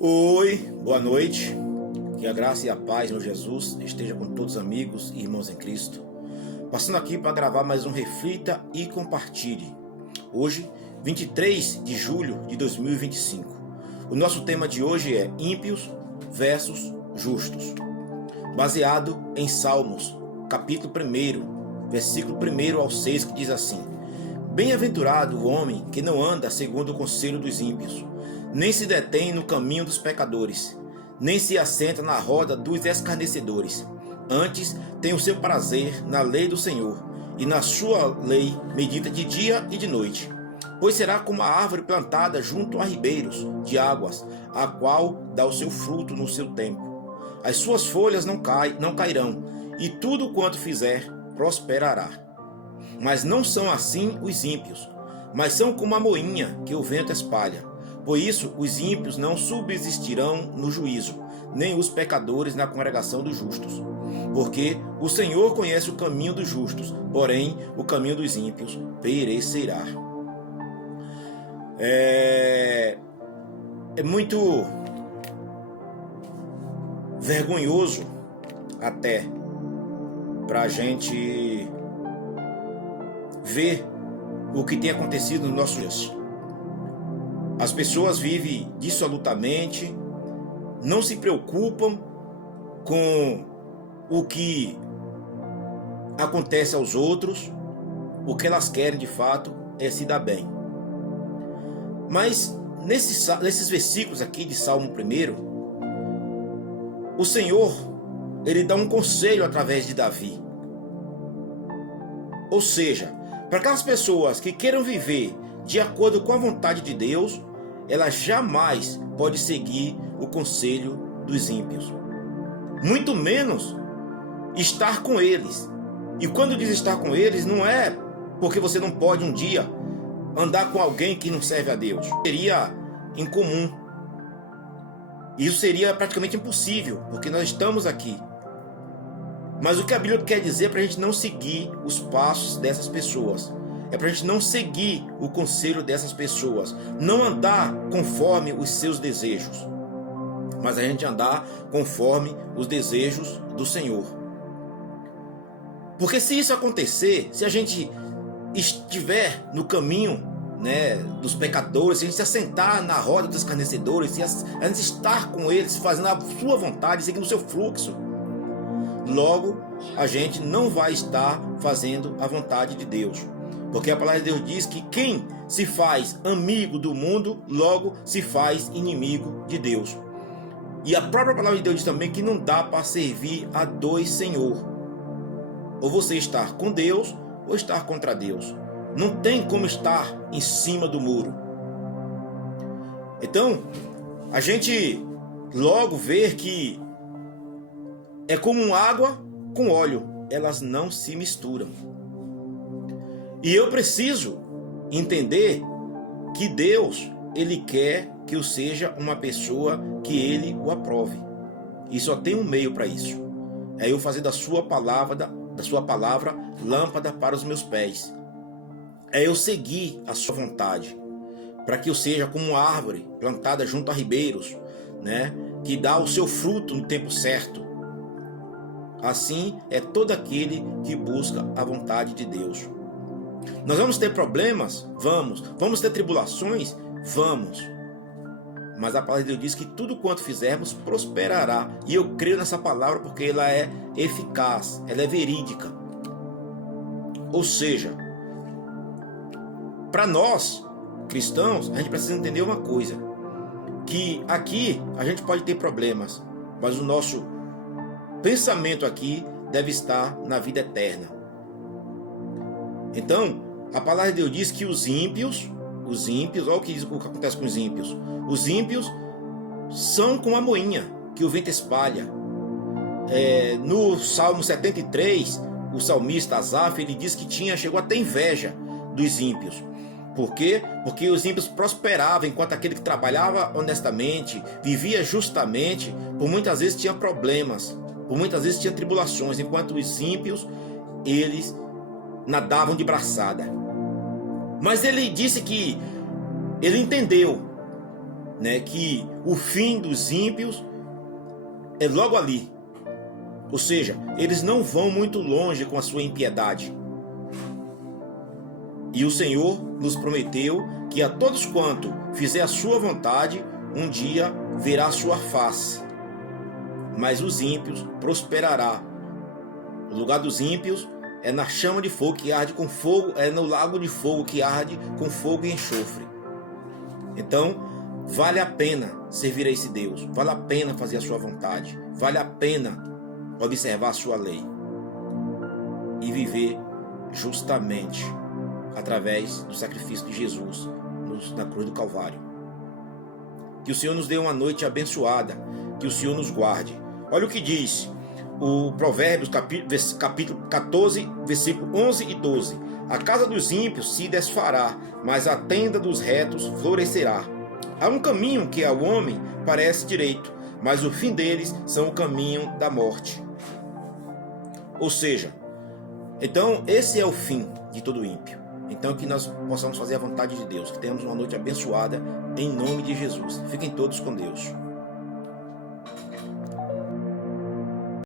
Oi, boa noite. Que a graça e a paz, meu Jesus, esteja com todos os amigos e irmãos em Cristo. Passando aqui para gravar mais um Reflita e Compartilhe. Hoje, 23 de julho de 2025. O nosso tema de hoje é ímpios versus justos. Baseado em Salmos, capítulo 1, versículo 1 ao 6, que diz assim: Bem-aventurado o homem que não anda segundo o conselho dos ímpios, nem se detém no caminho dos pecadores, nem se assenta na roda dos escarnecedores. Antes tem o seu prazer na lei do Senhor, e na sua lei medita de dia e de noite. Pois será como a árvore plantada junto a ribeiros de águas, a qual dá o seu fruto no seu tempo. As suas folhas não cairão, e tudo quanto fizer prosperará. Mas não são assim os ímpios, mas são como a moinha que o vento espalha. Por isso, os ímpios não subsistirão no juízo, nem os pecadores na congregação dos justos. Porque o Senhor conhece o caminho dos justos, porém o caminho dos ímpios perecerá. É muito vergonhoso até para a gente ver o que tem acontecido nos nossos dias. As pessoas vivem dissolutamente, não se preocupam com o que acontece aos outros. O que elas querem de fato é se dar bem. Mas nesses versículos aqui de Salmo 1, o Senhor, ele dá um conselho através de Davi. Ou seja, para aquelas pessoas que queiram viver de acordo com a vontade de Deus, ela jamais pode seguir o conselho dos ímpios. Muito menos estar com eles. E quando diz estar com eles, não é porque você não pode um dia andar com alguém que não serve a Deus. Seria incomum. Isso seria praticamente impossível, porque nós estamos aqui. Mas o que a Bíblia quer dizer é para a gente não seguir os passos dessas pessoas. É para a gente não seguir o conselho dessas pessoas. Não andar conforme os seus desejos. Mas a gente andar conforme os desejos do Senhor. Porque se isso acontecer, se a gente estiver no caminho, dos pecadores, se a gente se assentar na roda dos escarnecedores, se a gente estar com eles, fazendo a sua vontade, seguindo o seu fluxo, logo a gente não vai estar fazendo a vontade de Deus. Porque a palavra de Deus diz que quem se faz amigo do mundo, logo se faz inimigo de Deus. E a própria palavra de Deus diz também que não dá para servir a dois senhores. Ou você estar com Deus, ou estar contra Deus. Não tem como estar em cima do muro. Então, a gente logo vê que é como água com óleo. Elas não se misturam. E eu preciso entender que Deus, ele quer que eu seja uma pessoa que ele o aprove. E só tem um meio para isso. É eu fazer da sua palavra lâmpada para os meus pés. É eu seguir a sua vontade, para que eu seja como uma árvore plantada junto a ribeiros, que dá o seu fruto no tempo certo. Assim é todo aquele que busca a vontade de Deus. Nós vamos ter problemas? Vamos ter tribulações? Vamos. Mas a palavra de Deus diz que tudo quanto fizermos prosperará. E eu creio nessa palavra porque ela é eficaz, ela é verídica. Ou seja, para nós, cristãos, a gente precisa entender uma coisa. Que aqui a gente pode ter problemas, mas o nosso pensamento aqui deve estar na vida eterna. Então, a palavra de Deus diz que os ímpios, olha o que acontece com os ímpios. Os ímpios são como a moinha que o vento espalha. No Salmo 73, o salmista Asaf, ele diz que chegou até inveja dos ímpios. Por quê? Porque os ímpios prosperavam, enquanto aquele que trabalhava honestamente, vivia justamente, por muitas vezes tinha problemas, por muitas vezes tinha tribulações, enquanto os ímpios, eles nadavam de braçada. Mas ele disse que ele entendeu né, que o fim dos ímpios é logo ali. Ou seja, eles não vão muito longe com a sua impiedade. E o Senhor nos prometeu que a todos quanto fizer a sua vontade, um dia verá a sua face. Mas os ímpios prosperará. O lugar dos ímpios é na chama de fogo que arde com fogo, é no lago de fogo que arde com fogo e enxofre. Então, vale a pena servir a esse Deus, vale a pena fazer a sua vontade, vale a pena observar a sua lei e viver justamente através do sacrifício de Jesus na cruz do Calvário. Que o Senhor nos dê uma noite abençoada, que o Senhor nos guarde. Olha o que diz o Provérbios capítulo 14, versículo 11 e 12. A casa dos ímpios se desfará, mas a tenda dos retos florescerá. Há um caminho que ao homem parece direito, mas o fim deles são o caminho da morte. Ou seja, então esse é o fim de todo ímpio. Então que nós possamos fazer a vontade de Deus, que tenhamos uma noite abençoada em nome de Jesus. Fiquem todos com Deus.